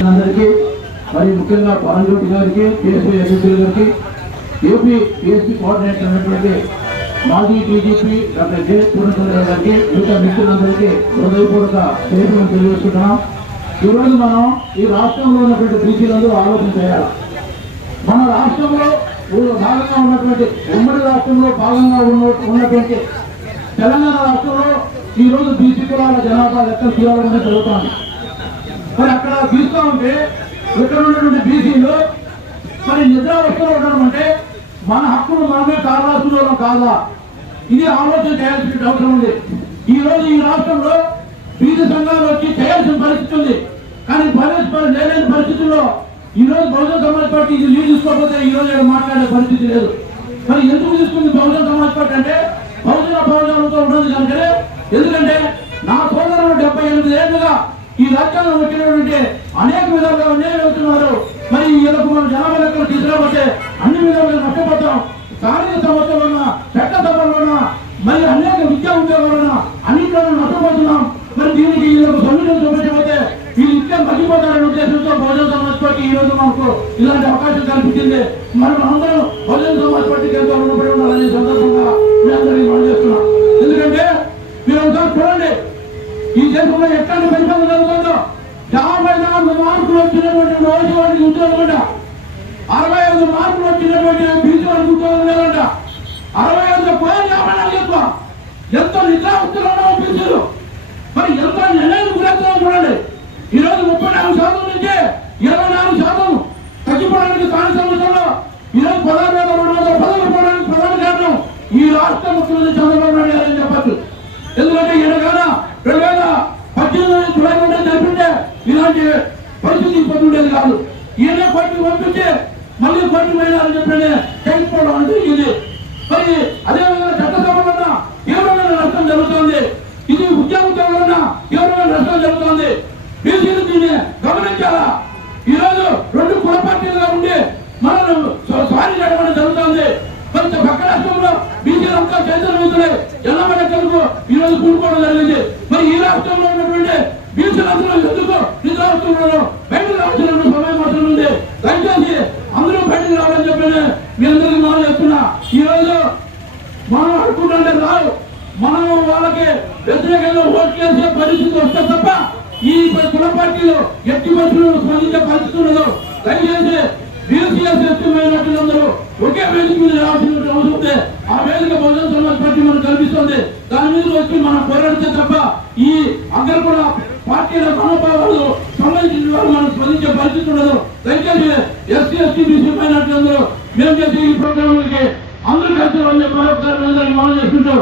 అందరికీ మరి ముఖ్యంగా పారంజ్యోతి గారికి పిఎస్పీ ఎస్ఎస్సీ గారికి ఏపీ పిఎస్పీ కోఆర్డినేటర్ అయినటువంటి మాజీ డీజీపీ డాక్టర్ జె పూర్ణచంద్ర గారికి మిగతా మిత్రులందరికీ హృదయపూర్వక స్నేహితులను తెలియజేస్తున్నాం. ఈరోజు మనం ఈ రాష్ట్రంలో ఉన్నటువంటి బీసీలందరూ ఆలోచన చేయాలి. మన రాష్ట్రంలో భాగంగా ఉన్నటువంటి ఉమ్మడి రాష్ట్రంలో భాగంగా ఉన్నటువంటి తెలంగాణ రాష్ట్రంలో ఈరోజు బీసీ కులాల జనాభా లెక్కలు తీయాలని జరుగుతుంది. మరి అక్కడ తీస్తూ ఉంటే ఇక్కడ ఉన్నటువంటి బీసీలు మరి నిద్రావస్థలో ఉండడం అంటే మన హక్కులు మనమే కారాల్సిన కాదా, ఇది ఆలోచన చేయాల్సిన అవసరం ఉంది. ఈ రోజు ఈ రాష్ట్రంలో బీసీ సంఘాలు వచ్చి చేయాల్సిన పరిస్థితి ఉంది. కానీ లేని పరిస్థితుల్లో ఈ రోజు బహుజన సమాజ్ పార్టీ ఇది లీడ్ తీసుకోకపోతే ఈ రోజు మాట్లాడే పరిస్థితి లేదు. మరి ఎందుకు తీసుకుంది బహుజన సమాజ్ పార్టీ అంటే బహుజనులతో ఉండదు కనుక. ఎందుకంటే నా సోదరులు 78 ఏళ్లుగా ఈ రాజ్యాంగం వచ్చినటువంటి అనేక విధాలుగా వెళ్తున్నారు. మరి వీళ్ళకు మన జనాభా లెక్కలు తీసుకురాబట్టే అన్ని విధాలుగా నష్టపోతాం. స్థానిక సమస్యల వలన, చట్ట సభల వలన, మరి అనేక విద్యా ఉద్యోగాల వలన అన్నింటిలో నష్టపోతున్నాం. మరి దీనికి వీళ్ళకు సొల్యూషన్ చూపించకపోతే వీళ్ళు ఇట్లా మర్చిపోతారనే ఉద్దేశంతో బహుజన సమాజ్ పార్టీ ఈ రోజు మనకు ఇలాంటి అవకాశం కల్పించింది. మరి మనందరం బహుజన సమాజ్ పార్టీకి ఎంతో రుణపడి ఉండాలనే సందర్భంగా మీ అందరికీ మనం చేస్తున్నాం. ఎందుకంటే మీరు ఒకసారి చూడండి, ఈ దేశంలో ఎట్లాంటి పరిపాలన జరుగుతుందో 54 మార్కులు వచ్చినటువంటి రోజు వాడికి ఉద్యోగం అంట, 65 మార్కులు వచ్చినటువంటి బీసీ వాడికి ఉద్యోగం లేదంట, 65 ఎక్కువ. ఎంతో నిద్రావస్థలో ఉన్నాం బీసీలు. మరి ఎంత నిర్ణయం గురేస్తున్నాం చూడండి. ఈరోజు 34% నుంచి 24% తగ్గిపోవడానికి స్థానిక సంస్థల్లో ఈరోజు 16,200 పదవులు పోవడానికి ప్రధాన కారణం ఈ రాష్ట్ర ముఖ్యమంత్రి చంద్రబాబు నాయుడు గారని చెప్పచ్చు. ఎందుకంటే ఈయనగాన 2018 జూలై జరిపింటే ఇలాంటి పరిస్థితి పొందుండేది కాదు. ఈయన కోర్టుకు పంపించి మళ్ళీ కోర్టు పోయినారని చెప్పి చేసుకోవడం అంటే ఇది. మరి అదేవిధంగా చట్టసభ వల్ల తీవ్రమైన నష్టం జరుగుతుంది. ఇది ఉద్యోగం వల్ల తీవ్రమైన నష్టం జరుగుతుంది. బీసీలు దీన్ని గమనించాలా. ఈరోజు 2 కుల పార్టీలుగా ఉండి మనం స్వారీ చేయడం జరుగుతుంది. మరి పక్క రాష్ట్రంలో బీసీలంతా చైతన్యవంతులే జనాభా లెక్కలకు ఈరోజు కూడుకోవడం జరిగింది. మరి ఈ రాష్ట్రంలో ఉన్నటువంటి బీసీలందరూ ఎందుకు నిద్రావస్తున్నారు? బయటకు రావాల్సిన సమయం అవసరం ఉంది. దయచేసి అందరూ బయటకు రావాలని చెప్పి మీ అందరికీ మనం చెప్తున్నా. ఈ రోజు మనం అనుకుంటుంటే రావు, మనం వాళ్ళకి వ్యతిరేకంగా ఓటు చేసే పరిస్థితి వస్తే తప్ప ఈ కుల పార్టీలు ఎట్టి పరిస్థితులు స్పందించే పరిస్థితి ఉండదు. దయచేసి అందరూ ఒకే వేదిక మీద రావాల్సిన అవసరం ఉంది. ఆ వేదిక బహుజన సమాజ్ పార్టీ మనకు కల్పిస్తుంది. దాని మీద వచ్చి మనం పోరాడితే తప్ప ఈ అగ్రకుల పార్టీల మనోభావాలు సంబంధించిన వాళ్ళు మనం స్పందించే పరిస్థితి ఉండదు. దయచేసి ఎస్సీ ఎస్టీ బీసీ మైనార్టీలందరూ మేము చేసే ఈ ప్రోగ్రాంలకి అందరూ కలిసి మరొకసారి మనం చేసుకుంటూ